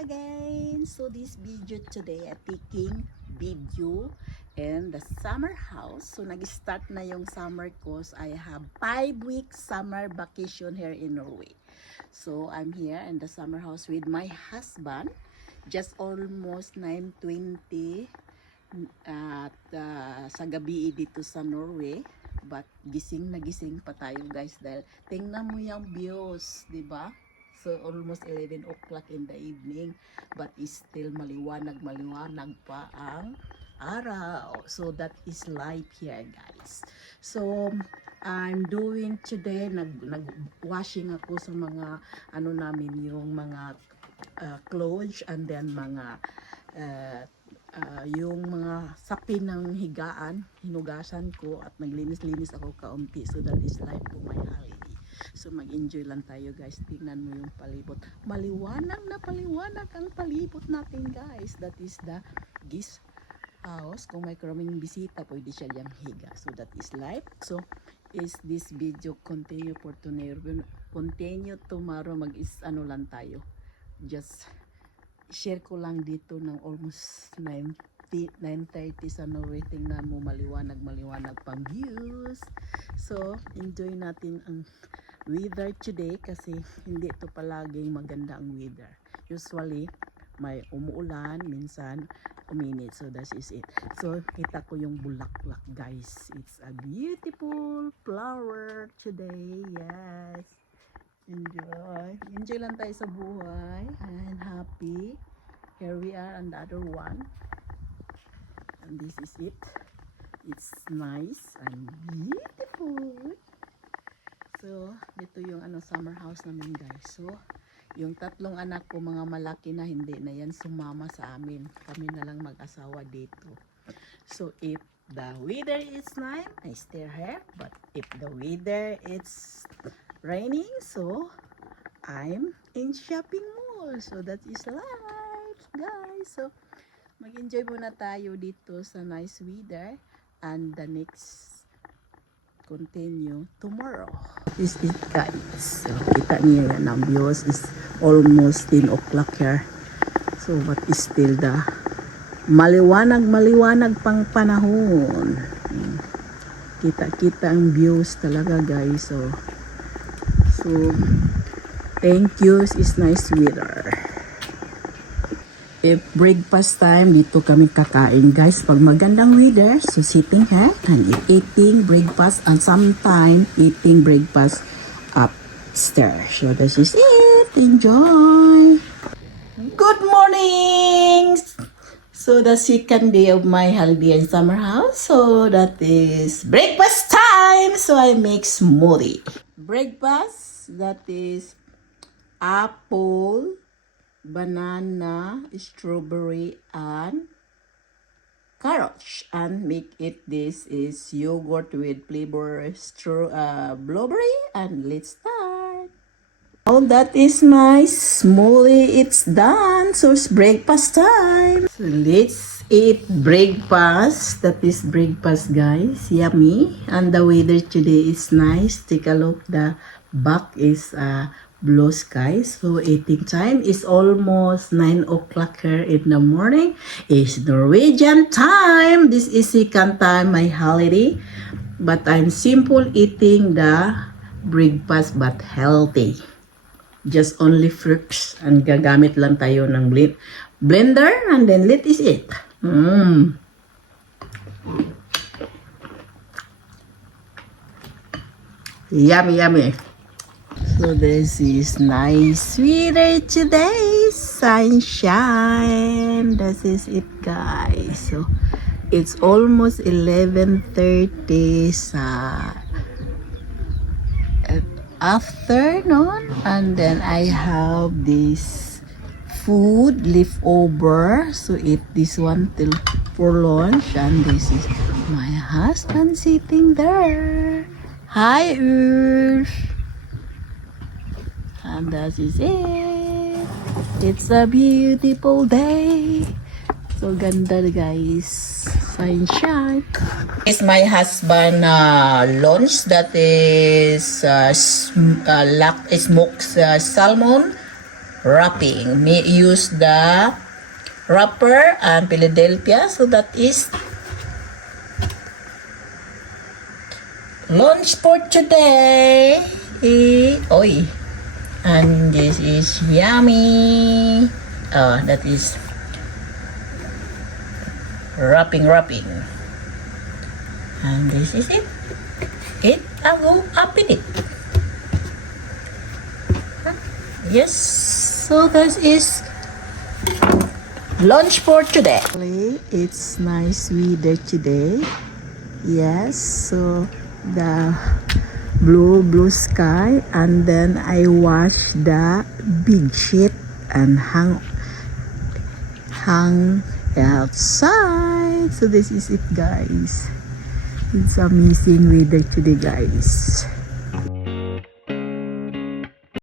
again. So this video today I'm taking video in the summer house. So nag-start na yung summer ko. So I have 5 weeks summer vacation here in Norway. So I'm here in the summer house with my husband. Just almost 9:20 at sa gabi dito sa Norway. But gising na gising pa tayo guys dahil tingnan mo yung views, di ba? So almost 11 o'clock in the evening, but is still maliwanag pa ang araw. So that is light here guys. So I'm doing today, nag-washing ako sa mga ano namin, yung mga clothes and then mga yung mga sapin ng higaan, hinugasan ko at naglinis-linis ako kaunti. So that is life for my holiday. So mag-enjoy lang tayo guys. Tingnan mo yung palibot. Maliwanag na paliwanag ang palibot natin guys. That is the guest house. Kung may karaming bisita, pwede siya diyang higa. So that is life. So is this video continue for tomorrow. Continue tomorrow. Ano lang tayo. Just share ko lang dito ng almost 9:30 sa Norway. Tingnan mo maliwanag pang views. So enjoy natin ang weather today kasi hindi ito palaging maganda ang weather. Usually may umuulan, minsan uminit. So that is it. So kita ko yung bulaklak guys. It's a beautiful flower today. Yes. Enjoy lang tayo sa buhay and happy. Here we are on the other one, and this is it. It's nice and beautiful. So dito yung summer house namin guys. So yung tatlong anak ko mga malaki na, hindi na yan sumama sa amin. Kami na lang mag-asawa dito. So if the weather is nice, I stay here, but if the weather is raining, so I'm in shopping mall. So that is life guys. So mag-enjoy muna tayo dito sa nice weather, and the next continue tomorrow. This is it guys. So kita niyo yan, ang views is almost 10 o'clock here. So what is still the maliwanag pang panahon. Kita ang views talaga guys. So thank you, it's nice weather. If breakfast time, dito kami kakain guys pag magandang weather. So sitting here and eating breakfast, and sometime eating breakfast upstairs. So this is it. Enjoy. Good morning. So the second day of my holiday in summer house. So that is breakfast time. So I make smoothie. Breakfast, that is apple, banana, strawberry, and carrots. And make it, this is yogurt with flavor blueberry. And let's start. Oh, that is my smoothie. It's done. So it's breakfast time. So let's eat breakfast. That is breakfast guys. Yummy. And the weather today is nice. Take a look. The back is blue sky. So eating time is almost 9 o'clock here in the morning. It's Norwegian time. This is second time my holiday, but I'm simple eating the breakfast but healthy. Just only fruits, and gagamit lang tayo ng blender, and then let is it. Yummy. So this is nice weather today, sunshine. This is it guys. So it's almost 11:30 sa afternoon, and then I have this food leftover. So eat this one till for lunch, and this is my husband sitting there. Hi Ulf. And that is it. It's a beautiful day. So ganda guys. Sunshine. It's my husband lunch. That is smoked salmon wrapping. Me use the wrapper and Philadelphia. So that is lunch for today. Oy. And this is yummy. That is wrapping. And this is it. I go up in it. Yes. So this is lunch for today. It's nice weather today. Yes. So the blue sky, and then I wash the bed sheet and hang outside. So this is it, guys. It's amazing weather today, guys.